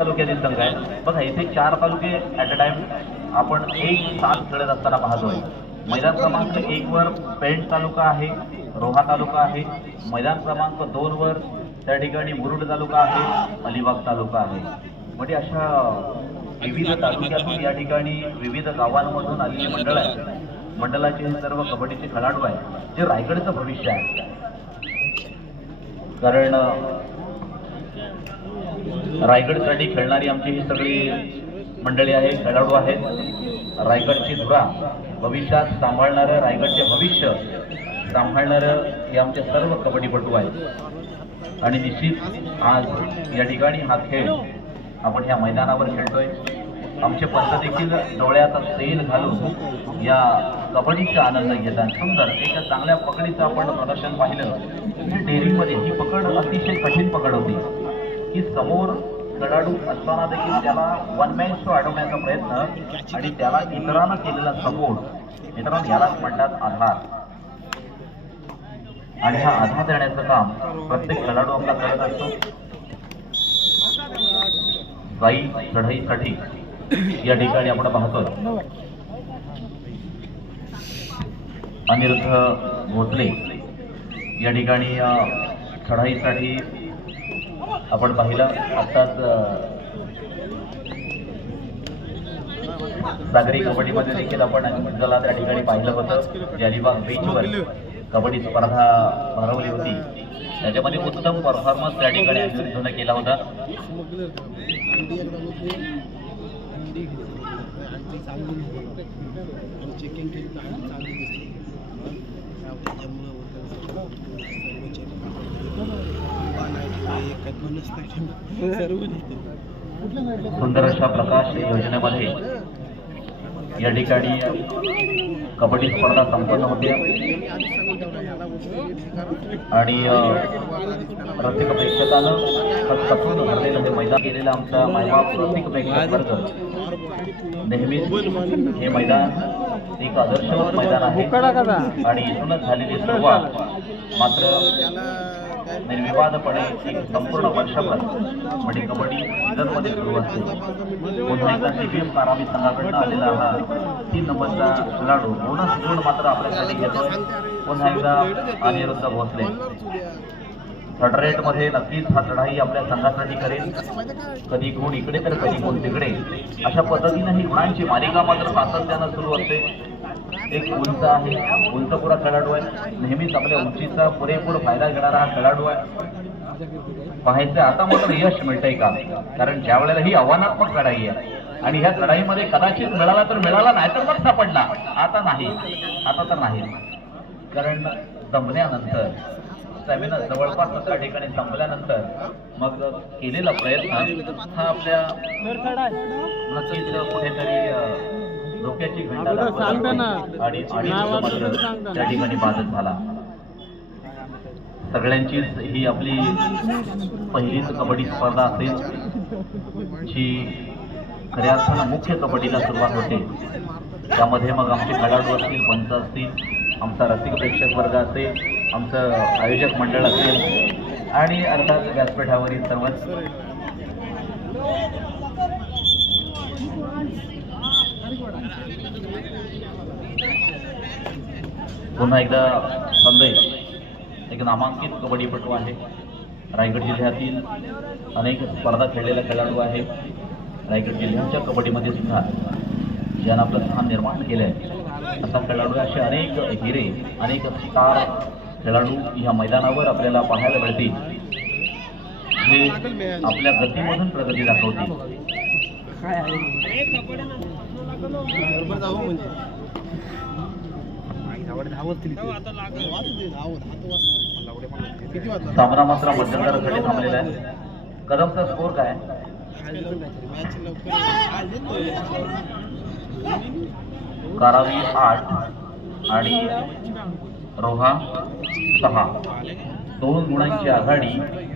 तालुक्यातील संघ आहे. बघा इथे चार तालुके ऍट अ टाइम आपण एक सात खेळत असताना पाहतोय. मैदान क्रमांक एक वर पेंट तालुका आहे रोहा तालुका आहे मैदान क्रमांक दोन वर त्या ठिकाणी मुरुड तालुका आहे अलिबाग तालुका आहे. म्हणजे अशा विविध तालुक्यातून या ठिकाणी विविध गावांमधून आलेली मंडळ आहे. मंडळाचे हे सर्व कबड्डीचे खेळाडू आहे जे रायगडचं भविष्य आहे. कारण रायगडसाठी खेळणारी आमची ही सगळी मंडळी आहे खेळाडू आहेत. रायगडची धुरा भविष्यात सांभाळणारं रायगडचे भविष्य सांभाळणारं हे आमचे सर्व कबड्डीपटू आहेत. आणि निश्चित आज या ठिकाणी हा खेळ आपण ह्या मैदानावर खेळतोय. आमचे पंत देखील डोळ्याचा तेल घालून या कबड्डीचा आनंद घेतात. सुंदर एका चांगल्या पकडीचं आपण प्रदर्शन पाहिलं. डेअरिंगमध्ये ही पकड अतिशय कठीण पकड होती. की समोर खेळाडू असताना देखील त्याला वन मॅन शो अडवण्याचा प्रयत्न आणि त्याला इतरांना केलेला सपोर्ट मित्रांनो यालाच म्हणतात आधार. आणि हा आधार देण्याचं काम प्रत्येक खेळाडू आपला करत असतो. गाई चढाईसाठी या ठिकाणी आपण पाहतो अनिरुद्ध भोसले या ठिकाणी चढाईसाठी आपण पाहिलं आत्ताच सागरी कबड्डीमध्ये देखील आपण मंडळाला त्या ठिकाणी पाहिलं होतं जे अलिबाग बीचवर कबड्डी स्पर्धा भरवली होती. त्याच्यामध्ये उत्तम परफॉर्मन्स त्या ठिकाणी अनिरुद्धनं केला होता. चेकिंग केली चांगली दिसते. सुंदर अशा प्रकाश योजनेमध्ये या ठिकाणी कबड्डी स्पर्धा संपन्न होते. आणि रसिक प्रेक्षकानं खचखचून भरलेलं हे मैदान केलेलं आमचा मायबाप रसिक प्रेक्षक वर्ग. नेहमीच हे मैदान एक आदर्शवत मैदान आहे. आणि इथूनच झालेली सुरुवात मात्र निर्विवादपणे एक संपूर्ण वर्षभर म्हणजे कबड्डी सीझनमध्ये सुरू असते. पुन्हा एकदा सीपीएम कारावी संघाकडनं आलेला हा तीन नंबरचा खेळाडू बोनस गुण मात्र आपल्यासाठी घेतोय. पुन्हा एकदा अनिरुद्ध भोसले. थर्डरेटमध्ये नक्कीच हा लढाई आपल्या संघासाठी करेल. कधी गुण इकडे तर कधी गुण तिकडे. अशा पद्धतीनं ही गुणांची मालिका मात्र सातत्यानं सुरू असते. एक उंच आहे. उंचपुरा खेळाडू आहे. नेहमीच आपल्या उंचीचा पुरेपूर फायदा घेणारा हा खेळाडू आहे. पाहायचं आता मात्र यश मिळतंय का? कारण ज्या वेळेला ही आव्हानात्मक लढाई आहे. आणि ह्या लढाईमध्ये कदाचित मिळाला तर मिळाला नाही तर मग सापडला. आता नाही. आता तर नाही. कारण जमल्यानंतर स्टॅमिना जवळपास त्या ठिकाणी संपल्यानंतर मग केलेला प्रयत्न हा आपल्या नक्कीच कुठेतरी धोक्याची घंटा दाखवत. आणि त्या ठिकाणी बाधत झाला. सगळ्यांचीच ही आपली पहिलीच कबड्डी स्पर्धा असेल जी खऱ्या अर्थानं मुख्य कबड्डीला सुरुवात होते. त्यामध्ये मग आमचे खेळाडू असतील पंच असतील आमचा रसिक प्रेक्षक वर्ग असेल आमचं आयोजक मंडळ असेल आणि अर्थात व्यासपीठावरील सर्वच पुन्हा एकदा संदेश. एक नामांकित कबड्डीपटू आहे. रायगड जिल्ह्यातील अनेक स्पर्धा खेळलेला खेळाडू आहे. रायगड जिल्ह्याच्या कबड्डीमध्ये सुद्धा ज्यानं आपलं स्थान निर्माण केलं आहे असा खेळाडू असे अनेक हिरे अनेक स्टार खेळाडू ह्या मैदानावर आपल्याला पाहायला मिळतील. जे आपल्या गतीमधून प्रगती दाखवतील. धावत केली धावत किती वाजता? सामना मात्र मध्यंतरासाठी थांबलेला आहे कदमचा स्कोर काय? कारावी आठ आणि रोहा सहा. दोन गुणांची आघाडी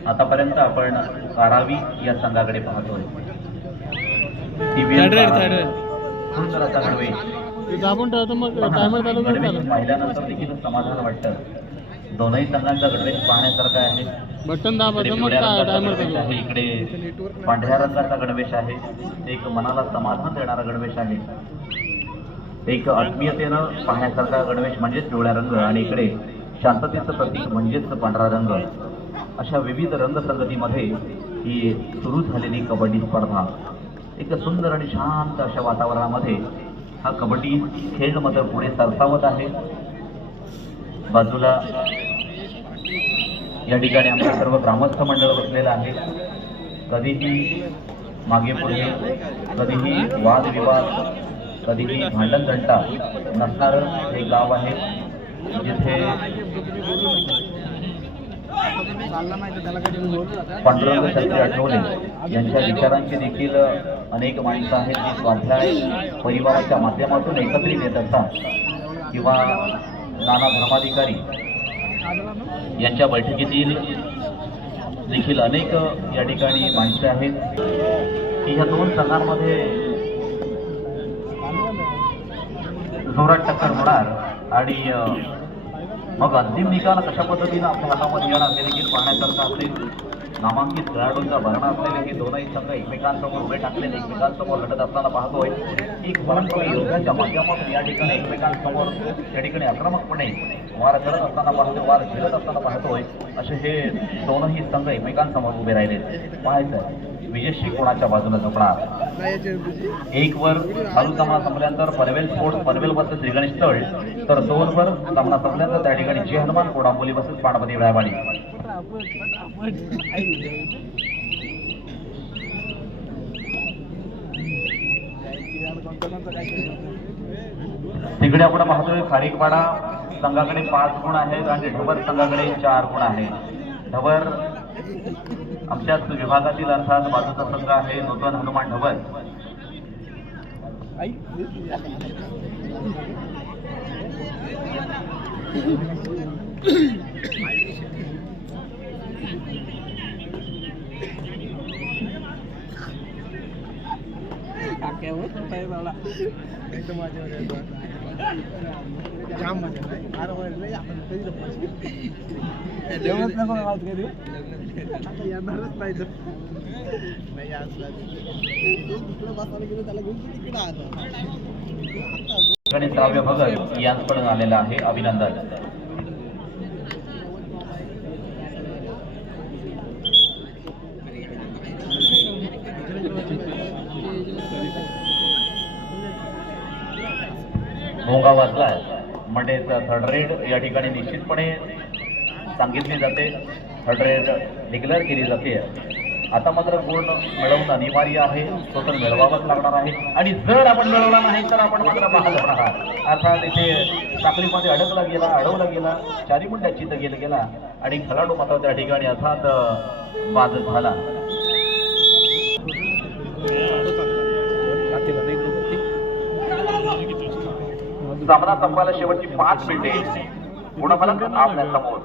आतापर्यंत आपण कारावी या संघाकडे पाहतोय. सुंदर असा दाबून ठेवतो मग टायमर चालू पाहिल्यानंतर देखील समाधान वाटतं. दोनही संघांचा गणवेश पाहण्यासारखा आहे? बटन इकडे मग पिवळ्या काय रंगाचा टायमर गणवेश आहे. इकडे पांढऱ्या रंगाचा गणवेश आहे. एक मनाला समाधान देणारा गणवेश आहे. एक आत्मीयतेनं पाहण्यासारखा गणवेश म्हणजेच पिवळा रंग आणि इकडे शांततेचं प्रतीक म्हणजेच पांढरा रंग. अशा विविध रंगसंगतीमध्ये ही सुरू झालेली कबड्डी स्पर्धा. एक सुंदर आणि शांत अशा वातावरणामध्ये हा कबड्डी खेळ मात्र पुढे सरसावत आहे. बाजूला या ठिकाणी आमचं सर्व ग्रामस्थ मंडळ बसलेलं आहे. कधीही मागे पुढे कधीही वादविवाद कधीही भांडण तंटा नसणारं हे गाव आहे. जिथे चालला नाही तर त्याला कधी बोलू जातात पांडुरंग शास्त्री आठवले यांच्या विचारांची देखील अनेक माणसं आहेत जी स्वाध्याय परिवाराच्या माध्यमातून एकत्रित येत असतात. किंवा नाना धर्माधिकारी यांच्या बैठकीतील देखील अनेक या ठिकाणी माणसे आहेत. की ह्या दोन संघांमध्ये जोरात टक्कर होणार आणि मग अंतिम निकाल कशा पद्धतीनं आपल्या हातामध्ये येणार हे देखील पाहण्यासारखं असेल नामांकित खेळाडूंचा भरणा असलेले हे दोनही संघ एकमेकांसमोर उभे टाकलेले एकमेकांसमोर लढत असताना पाहतोय एक परंपरा योद्ध्याच्या माध्यमातून या ठिकाणी एकमेकांसमोर या ठिकाणी आक्रमकपणे वार करत असताना पाहतोय वार फिरत असताना पाहतोय असे हे दोनही संघ एकमेकांसमोर उभे राहिले. पाहायचं आहे. विजयश्री कोणाच्या बाजूला झोपणार? एक वर चालू सामना संपल्यानंतर पनवेल स्पोर्ट्स पनवेल वर्सेस त्रिगणेश तळ तर दोन वर सामना संपल्यानंतर त्या ठिकाणी जे हनुमान कोडांबोली वर्सेस पाणपती विळावाडी तिकडे आपण पाहतोय खारीकपाडा संघाकडे पाच गुण आहेत आणि ढबर संघाकडे चार गुण आहेत. ढबर आमच्याच विभागातील अर्थात बाजूचा संघ आहे नूतन हनुमान ढबर. येणारच नाही तर. नाही असला तो तिकडे बसायला गेलो त्याला घेऊन तिकडे आला. आता आणि श्राव्य भगत यांकडून आलेला आहे. अभिनंदन. मोंगा वाजलाय. म्हणजे थर्ड रेड या ठिकाणी निश्चितपणे सांगितली जाते. थर्ड रेड डिक्लेअर केली जाते. आता मात्र गुण मिळवणं अनिवार्य आहे. तो तर मिळवावाच लागणार आहे. आणि जर आपण मिळवला नाही तर आपण मात्र बाद राहणार. अर्थात इथे साखळीमध्ये अडकला गेला अडवला गेला चारी मुंड्या चित गेला गेला आणि खेळाडू मात्र त्या ठिकाणी अर्थात बाद झाला. सामना संपायला शेवटची पाच मिनिटे गुणफलक आपल्यासमोर.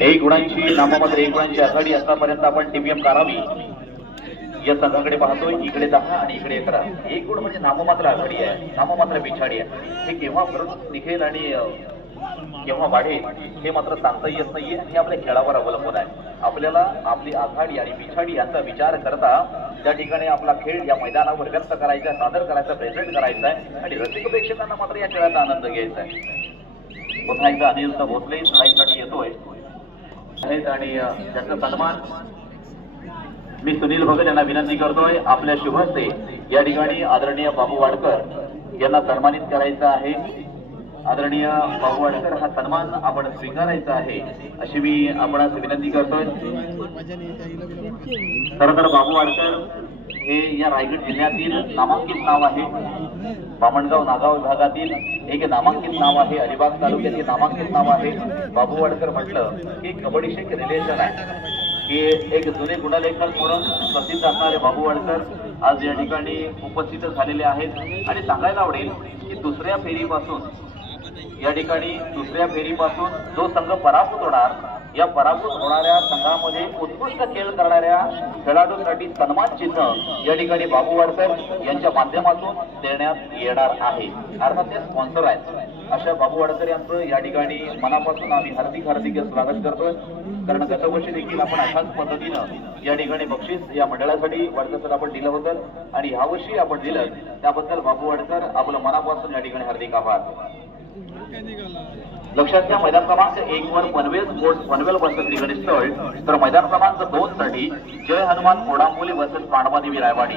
एक गुणांची नाममात्र एक गुणांची आघाडी असतापर्यंत आपण टीव्हीएम करावी. या संघाकडे पाहतोय इकडे दहा आणि इकडे अकरा. एक गुण म्हणजे नाममात्र आघाडी आहे नाममात्र पिछाडी आहे. हे केव्हा परत निघेल आणि केव्हा वाढेल हे मात्र सांगता येत नाहीये. हे आपल्या खेळावर अवलंबून आहे. आपल्याला आपली आघाडी आणि पिछाडी यांचा विचार करता त्या ठिकाणी आपला खेळ या मैदानावर व्यक्त करायचा सादर करायचा प्रेझेंट करायचा आहे आणि रसिक प्रेक्षकांना मात्र या खेळाचा आनंद घ्यायचा आहे. पुन्हा एकदा अनिरुद्ध भोसले लढाईसाठी येतोय. आणि त्याचा सन्मान मी सुनील भगत यांना विनंती करतोय. आपल्या शुभ या ठिकाणी आदरणीय बाबू वाडकर यांना सन्मानित करायचं आहे. आदरणीय भाऊ वाडकर हा सन्मान आपण स्वीकारायचा आहे अशी मी आपणास विनंती करतोय. खर खरं तर बाबू वाडकर हे या रायगड जिल्ह्यातील नामांकित नाव आहे. बामणगाव नागाव विभागातील एक नामांकित नाव आहे. अलिबाग तालुक्यातील नामांकित नाव आहे. बाबू वाडकर म्हटलं की कबड्डीशी एक रिलेशन आहे. की एक जुने गुणलेखक म्हणून प्रसिद्ध असणारे बाबू वाडकर आज या ठिकाणी उपस्थित झालेले आहेत. आणि सांगायला आवडेल की दुसऱ्या फेरीपासून या ठिकाणी दुसऱ्या फेरीपासून जो संघ पराभूत होणार या पराभूत होणाऱ्या संघामध्ये उत्कृष्ट खेळ करणाऱ्या खेळाडूंसाठी सन्मान चिन्ह या ठिकाणी बाबू वाडकर यांच्या माध्यमातून देण्यात येणार आहे. अर्थात ते स्पॉन्सर आहेत. अशा बाबू वाडकर यांचं या ठिकाणी मनापासून आम्ही हार्दिक हार्दिक स्वागत करतोय. कारण गतवर्षी देखील आपण अशाच पद्धतीनं या ठिकाणी बक्षीस या मंडळासाठी वाडकर आपण दिलं होतं आणि ह्यावर्षी आपण दिलं. त्याबद्दल बाबू वाडकर आपलं मनापासून या ठिकाणी हार्दिक आभार. लक्षात घ्या मैदान क्रमांक एक वर पनवेल बोर्ड पनवेल वर्सेस निगडी स्थळ तर मैदान क्रमांक दोन साठी जय हनुमान कोडांबोली वर्सेस पांडवादेवी रायवाडी.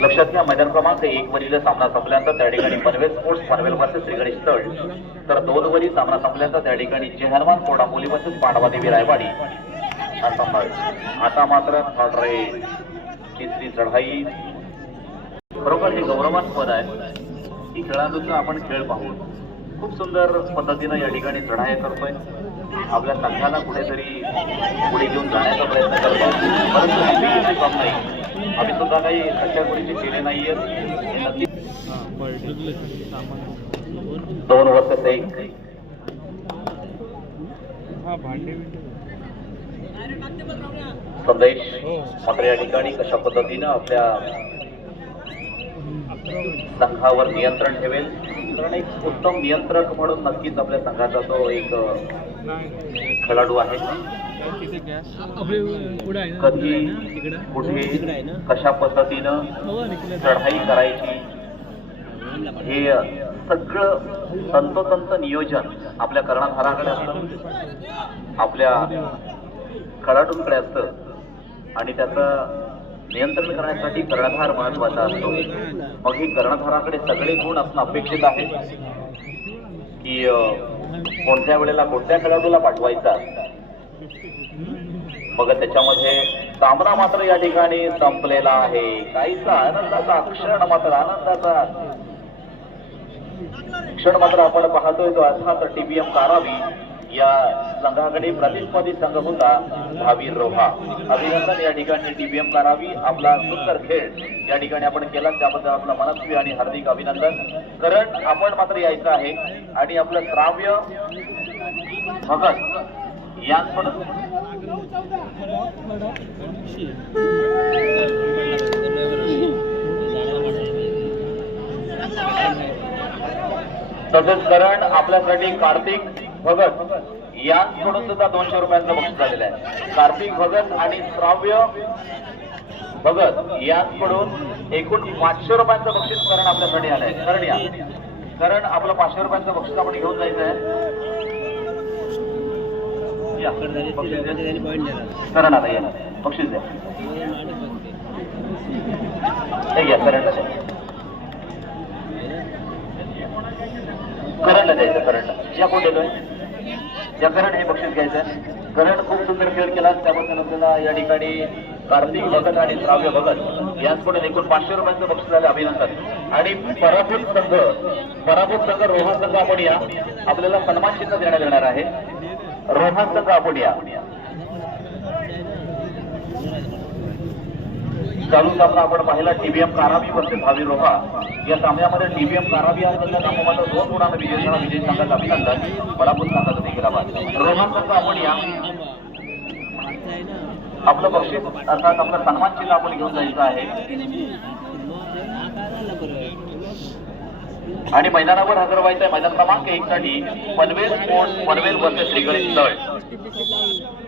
लक्षात घ्या मैदान क्रमांक एक वरील सामना संपल्यानंतर त्या ठिकाणी पनवेल स्पोर्ट्स पनवेल वर्सेस श्रीगणेश स्थळ. तर दोन वरील सामना संपल्यानंतर त्या ठिकाणी जेहरमान कोडामोली वर्सेस पांडवादेवी रायवाडी. हा सामना आता मात्र रे तिसरी चढाई. खरोखर हे गौरवास्पद आहे. की खेळाडूंचा आपण खेळ पाहून खूप सुंदर पद्धतीनं या ठिकाणी चढाया करतोय. आपल्या संघाला कुठेतरी पुढे घेऊन जाण्याचा प्रयत्न करतो परंतु नाही. आम्ही सुद्धा काही गोष्टी केले नाहीये हे नक्की दोन वर्ष एक. संदेश मात्र या ठिकाणी कशा पद्धतीनं आपल्या संघावर नियंत्रण ठेवेल? कारण एक उत्तम नियंत्रक म्हणून नक्कीच आपल्या संघाचा तो एक खेळाडू आहे. कधी कुठे कशा पद्धतीनं चढाई करायची? हे सगळं तंतोतंत नियोजन आपल्या कर्णधाराकडे असतं आपल्या खेळाडूंकडे असतं आणि त्याचं नियंत्रण करण्यासाठी कर्णधार महत्त्वाचा असतो. मग ही कर्णधाराकडे सगळे गुण असणं अपेक्षित आहे. की कोणत्या वेळेला कोणत्या खेळाडूला पाठवायचा? मग त्याच्यामध्ये सामना मात्र या ठिकाणी संपलेला आहे. काहीसा आनंदाचा क्षण मात्र आनंदाचा. क्षण मात्र आपण पाहतोय तो अर्थात टीबीएम कारावी या संघाकडे प्रतिस्पर्धी संघ होता भावी रोहा. अभिनंदन या ठिकाणी टीबीएम कारावी आपला सुंदर खेळ या ठिकाणी आपण केला त्याबद्दल आपलं मनस्वी आणि हार्दिक अभिनंदन. कारण आपण मात्र यायचं आहे. आणि आपलं श्राव्य भगत. यांकडून तसंच करण आपल्यासाठी कार्तिक भगत यांकडून सुद्धा दोनशे रुपयांचं बक्षीस झालेलं आहे. कार्तिक भगत आणि श्राव्य भगत यांकडून एकूण पाचशे रुपयांचं बक्षीस करण आपल्यासाठी आलंय. करण या. करण आपलं पाचशे रुपयांचं बक्षीस आपण घेऊन जायचं आहे या, बक्षीस द्या. करण आता या बक्षीस द्या. हे घ्या द्या द्यायचं या कोण देतोय? या करण हे बक्षीस घ्यायचं. करण खूप सुंदर खेळ केला त्याबद्दल आपल्याला या ठिकाणी कार्तिक भगत आणि श्राव्य भगत यांकडून एकूण पाचशे रुपयांचं बक्षीस झालं अभिनंदन. आणि पराभूत संघ पराभूत संघ रोहन संघ आपण या. आपल्याला सन्मान चिन्ह देण्यात येणार आहे. रोहन संघ आपण या चालू सामना आपण पाहिला टीबीएम कारावी वर्सेस भावी रोहा. या सामन्यामध्ये टीबीएम कारावी हा संघ नाममात्र दोन गुणांना विजय झाला. विजय संघाचा अभिनंदन. पराभूत संघाचा देखील आभार. रोहन संघ आपण या आपलं बक्षीस अर्थात आपलं सन्मान चिन्ह आपण घेऊन जायचं आहे. आणि मैदानावर हजर व्हायचं आहे मैदान क्रमांक एक साठी पनवेल स्पोर्ट्स पनवेल वर्ष श्रीगणेश तळ